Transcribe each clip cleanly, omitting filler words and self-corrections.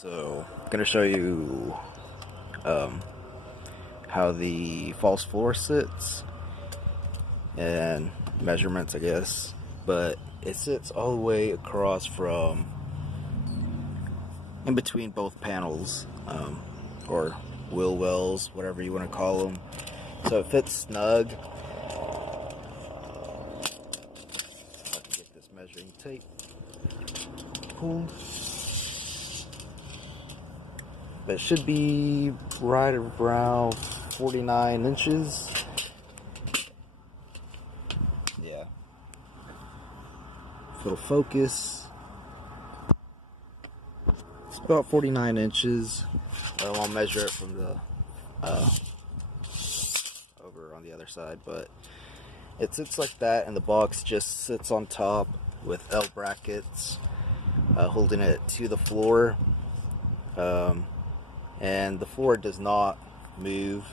So, I'm gonna show you how the false floor sits and measurements, I guess. But it sits all the way across from in between both panels, or wheel wells, whatever you want to call them. So it fits snug. If I can get this measuring tape pulled. But it should be right around 49 inches. Yeah. If it'll focus. It's about 49 inches. I won't measure it from the over on the other side, but it sits like that, and the box just sits on top with L brackets holding it to the floor. And the floor does not move,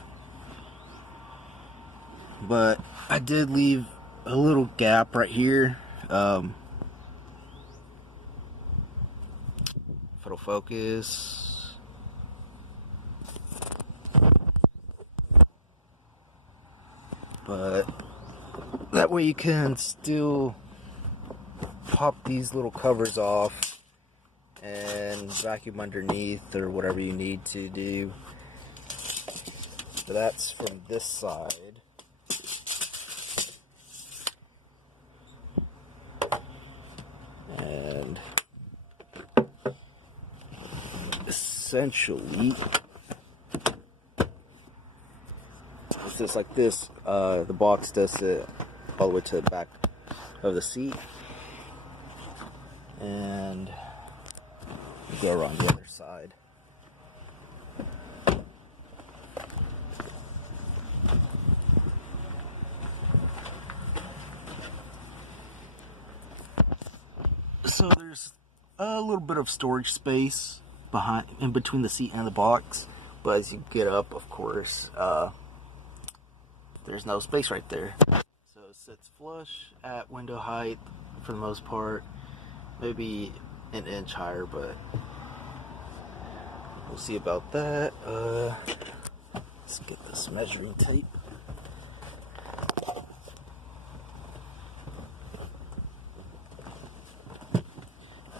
but I did leave a little gap right here. If it'll focus, but that way you can still pop these little covers off and vacuum underneath or whatever you need to do. So that's from this side. And essentially it's just like this. The box does sit all the way to the back of the seat, and go around the other side. So there's a little bit of storage space in between the seat and the box, but as you get up, of course, there's no space right there. So it sits flush at window height for the most part, maybe an inch higher, but we'll see about that. Let's get this measuring tape.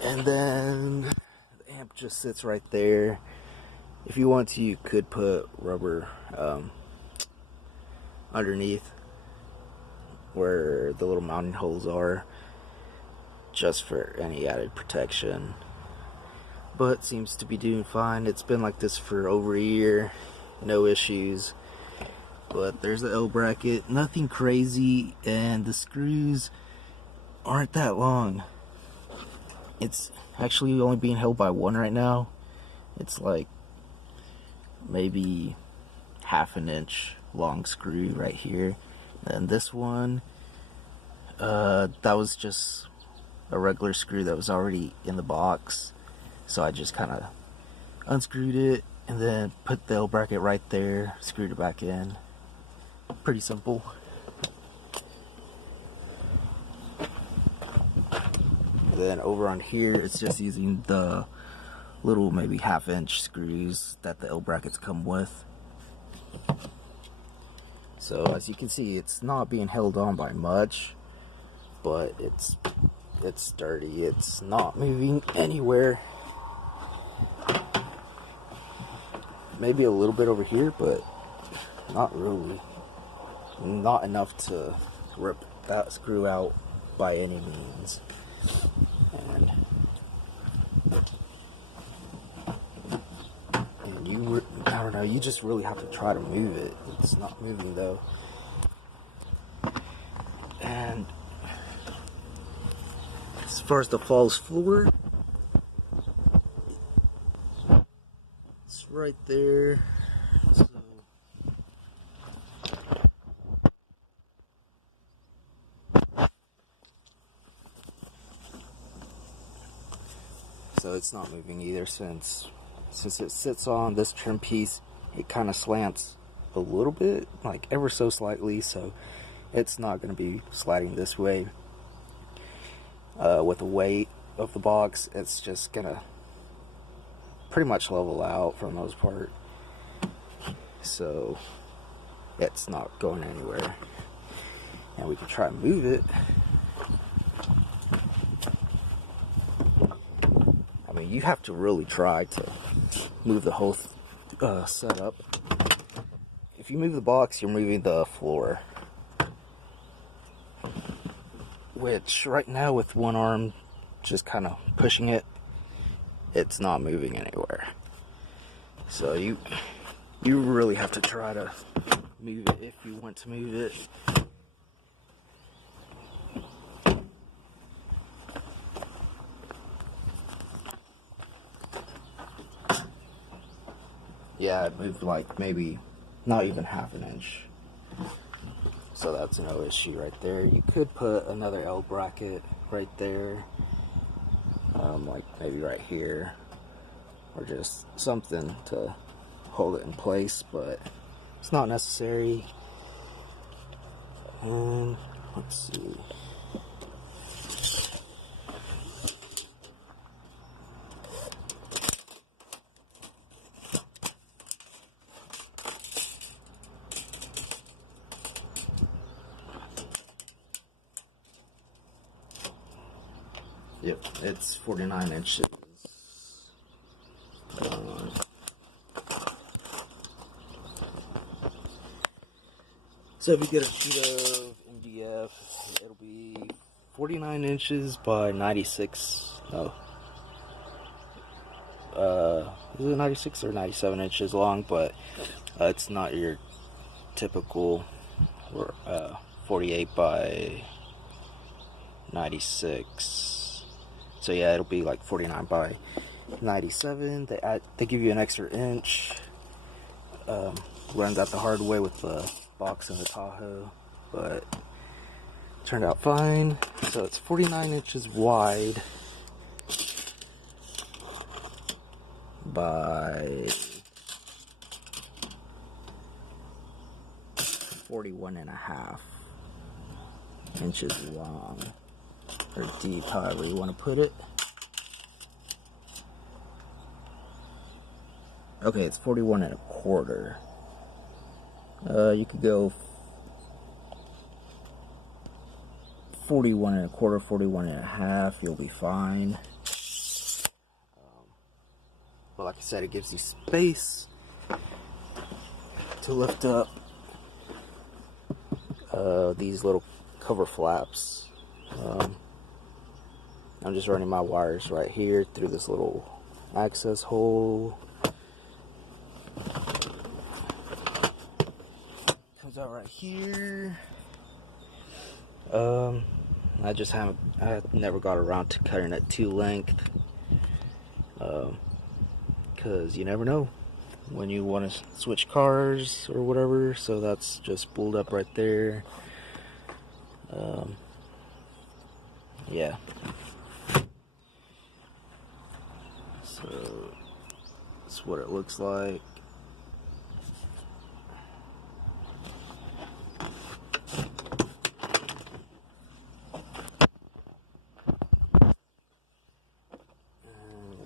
And then the amp just sits right there. If you want to, you could put rubber underneath where the little mounting holes are, just for any added protection. But seems to be doing fine. It's been like this for over a year, no issues. But there's the L bracket, nothing crazy, and the screws aren't that long. It's actually only being held by one right now. It's like maybe half an inch long screw right here. And this one, that was just a regular screw that was already in the box, so I just kind of unscrewed it and then put the L bracket right there, screwed it back in. Pretty simple. And then over on here, it's just using the little maybe half-inch screws that the L brackets come with. So as you can see, it's not being held on by much, but it's sturdy. It's not moving anywhere. Maybe a little bit over here, but not really. Not enough to rip that screw out by any means. And I don't know, you just really have to try to move it. It's not moving though. And as far as the false floor, it's right there. So it's not moving either, since it sits on this trim piece. It kind of slants a little bit, like ever so slightly, so it's not going to be sliding this way. With the weight of the box, it's just gonna pretty much level out for the most part. So it's not going anywhere. And we can try and move it. I mean, you have to really try to move the whole setup. If you move the box, you're moving the floor. Which right now with one arm just kind of pushing it, it's not moving anywhere. So you really have to try to move it if you want to move it. Yeah, it moved like maybe not even half an inch. So that's no issue right there. You could put another L bracket right there. Like maybe right here. Or just something to hold it in place, but it's not necessary. Let's see. Yep, it's 49 inches. So if you get a sheet of MDF, it'll be 49 inches by 96. No. Is it 96 or 97 inches long? But it's not your typical 48 by 96. So yeah, it'll be like 49 by 97. They give you an extra inch. Learned that the hard way with the box and the Tahoe, but turned out fine. So it's 49 inches wide by 41.5 inches long, or deep, however you want to put it. Okay, it's 41.25. You could go 41.25, 41.5. You'll be fine. But like I said, it gives you space to lift up these little cover flaps. I'm just running my wires right here through this little access hole. Comes out right here. I never got around to cutting it to length, because you never know when you want to switch cars or whatever. So that's just spooled up right there. Yeah. So that's what it looks like.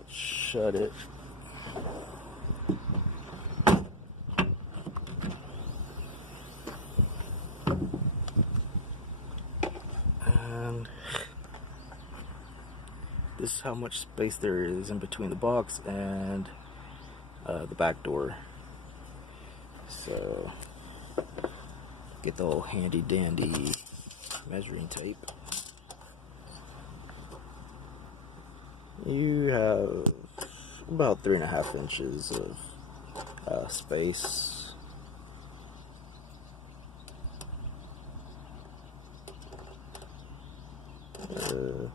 Shut it. And this is how much space there is in between the box and the back door. So get the old handy dandy measuring tape. You have about 3.5 inches of space. Uh,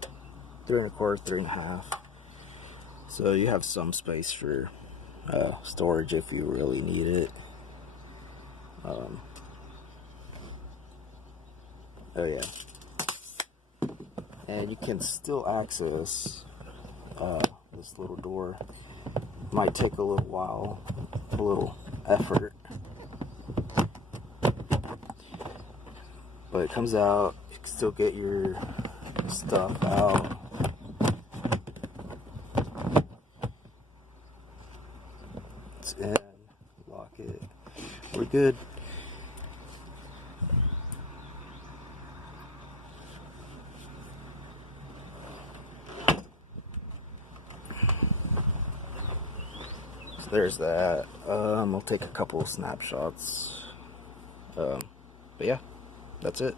3.25, 3.5. So you have some space for storage if you really need it. Oh yeah, and you can still access this little door. Might take a little while, a little effort, but it comes out. You can still get your stuff out. It's in. Lock it. We're good. So there's that. I'll take a couple of snapshots. But yeah, that's it.